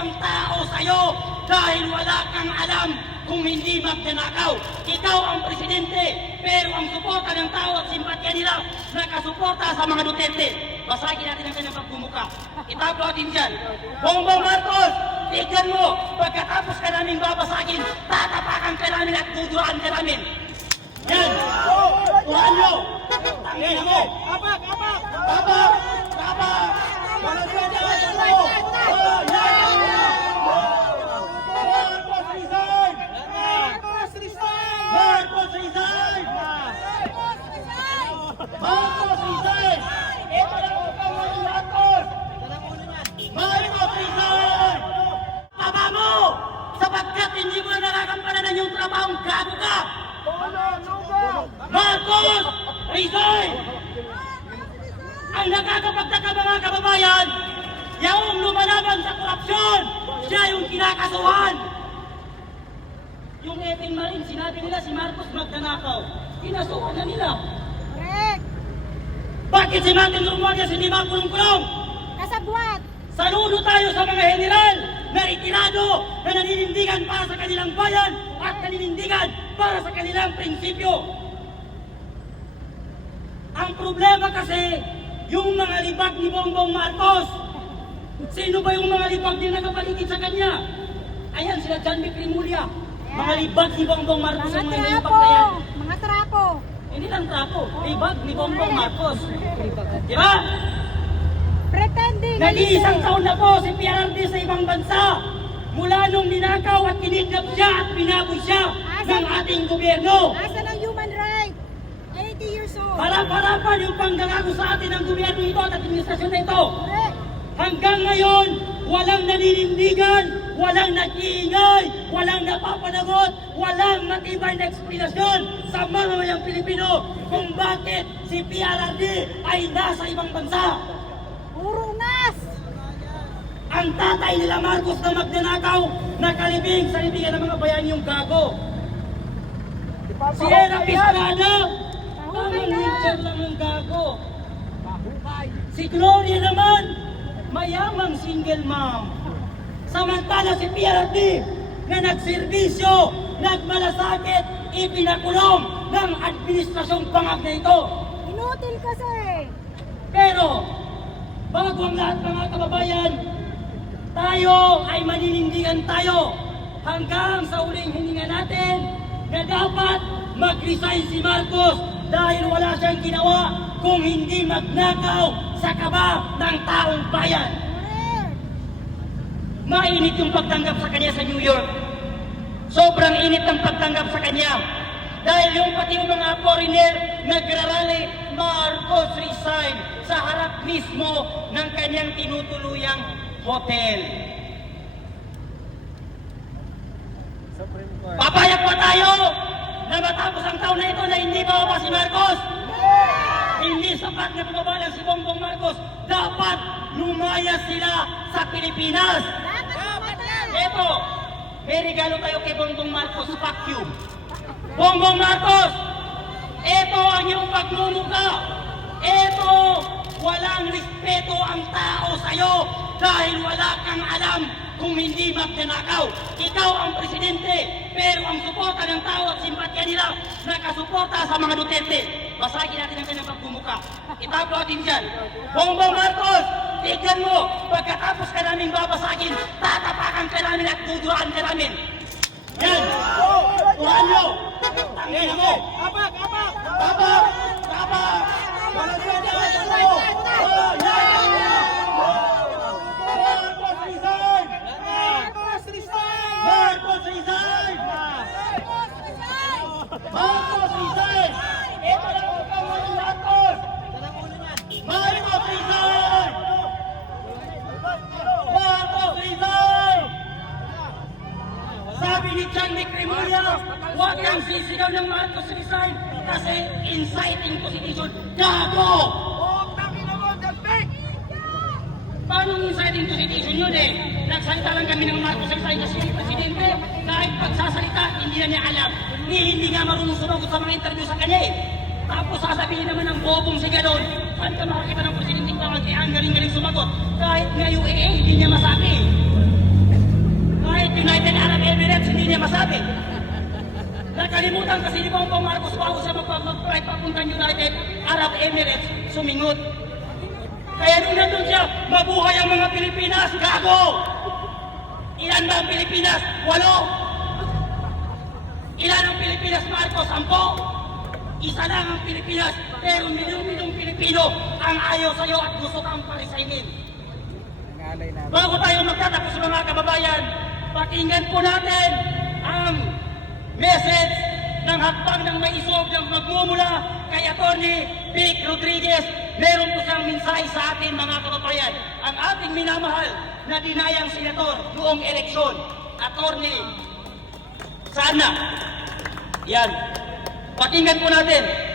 ang tao sa'yo dahil wala kang alam kung hindi magnanakaw. Ikaw ang presidente, pero ang suporta ng tao at simpatya nila nakasuporta sa mga Duterte. Basagin natin ang kanyang pagmumuka. Itapo natin dyan. Bongbong Marcos, tignan mo, pagkatapos ka namin babasagin, tatapakan ka namin at duduraan ka namin. Yan! Tuhan nyo! Tangin mo! Abak! Tabak! Tabak! Marcos resign! Marcos resign! Marcos resign! Ito lang ang pagkawa ng Marcos! Marcos resign! Tama mo! Sapagkat hindi mo nakakampananan yung trabahong gago ka! Marcos resign! Ang nakakapagtaka mga kababayan, yung lumalaban sa korupsyon, siya yung kinakasuhan. Yung Ethel Marin, sinabi nila si Marcos magnanakaw. Kinasuhan na nila. Correct. Bakit si Martin Romualdez hindi makulong-kulong? Kasabwat. Saludo tayo sa mga general na retirado na naninindigan para sa kanilang bayan at naninindigan para sa kanilang prinsipyo. Ang problema kasi, yung mga libag ni Bongbong Marcos. Sino ba yung mga libag na nakapaligid sa kanya? Ayan, sila John McCrimulya. Mga libag ni Bongbong Marcos ang mga libag na yan. Mga trapo. Hindi lang trapo, libag ni Bongbong Marcos. Di ba? Pretending. Nag-iisang taon na po si PRRD sa ibang bansa. Mula nung ninakaw at kinidnap siya at binaboy siya ng ating gobyerno. Asa ng human right? 80 years old. Para-parapan yung panggagago sa atin ng gobyerno ito at administrasyon na ito. Correct. Hanggang ngayon, walang naninindigan, walang nag-iingay, walang napapanagot, walang matibay na eksplanasyon sa mamamayang Pilipino kung bakit si PRRD ay nasa ibang bansa. Puro nas. Ang tatay nila Marcos na magnanakaw, nakalibing sa libingan ng mga bayani yung gago. Si Era Pistrana, ang wheelchair lang ang gago. Si Gloria naman, mayamang single mom. Samantala si PRRD na nagserbisyo, nagmalasakit, ipinakulong ng administrasyong bangag na ito. Inutil kasi. Pero, bago ang lahat mga kababayan, tayo ay maninindigan tayo hanggang sa uling hininga natin na dapat mag-resign si Marcos dahil wala siyang ginawa kung hindi magnakaw sa kaba ng taong bayan. Mainit yung pagtanggap sa kanya sa New York. Sobrang init ng pagtanggap sa kanya. Dahil yung pati yung mga foreigner nagrarally, Marcos resign sa harap mismo ng kanyang tinutuluyang hotel. Papayag pa tayo na matapos ang taon na ito na hindi bababa si Marcos. Hindi sapat na bumaba lang si Bongbong Marcos. Dapat lumaya sila sa Pilipinas. Eto, may regalo tayo kay Bongbong Marcos, vacuum. Bongbong Marcos, eto ang iyong pagmumuka. Eto, walang respeto ang tao sa'yo dahil wala kang alam kung hindi magnanakaw. Ikaw ang presidente, pero ang suporta ng tao at simpatya nila nakasuporta sa mga Duterte. Basagin natin ang kanyang pagmumuka. Itapo natin dyan. Bongbong Marcos, tignan mo, pagkatapos ka namin babasagin, tatapakan ka namin at duduraan ka namin. Yan! Tuhan nyo! Tangin mo! Abak! Tabak! Tabak! Marcos resign! Marcos resign! Marcos resign! Ito lang ang pagkawa ng Marcos! Marcos resign! Marcos resign! Sabi ni John McCrimulya, huwag kang sisigaw ng Marcos resign kasi inciting to sedition. Gago! Paano inciting to sedition yun eh? Nagsalita lang kami ng Marcos resign kasi yung presidente, kahit pagsasalita, hindi na niya alam. Hindi nga marunong sumagot sa mga interview sa kanya eh. Tapos sasabihin naman ng bobong siga doon, saan ka makakita ng presidente pangag ang galing-galing sumagot? Kahit nga UAA, hindi niya masabi. Emirates, hindi niya masabi. Nakalimutan kasi ni Bongbong Marcos bago siya mag-flight papuntang United Arab Emirates, sumingot. Kaya nung nandun siya, mabuhay ang mga Pilipinas, gago! Ilan ba ang Pilipinas? 8. Ilan ang Pilipinas, Marcos? 10. Isa lang ang Pilipinas, pero milyong-milyong Pilipino ang ayaw sa'yo at gusto kang parisainin. Bago tayo magtatapos mga kababayan, pakinggan po natin ang message ng hakbang ng may isog ng magmumula kay Atty. Vic Rodriguez. Meron po siyang mensahe sa atin mga kababayan. Ang ating minamahal na dinayang senator noong eleksyon, Atty. Sana. Yan. Pakinggan po natin.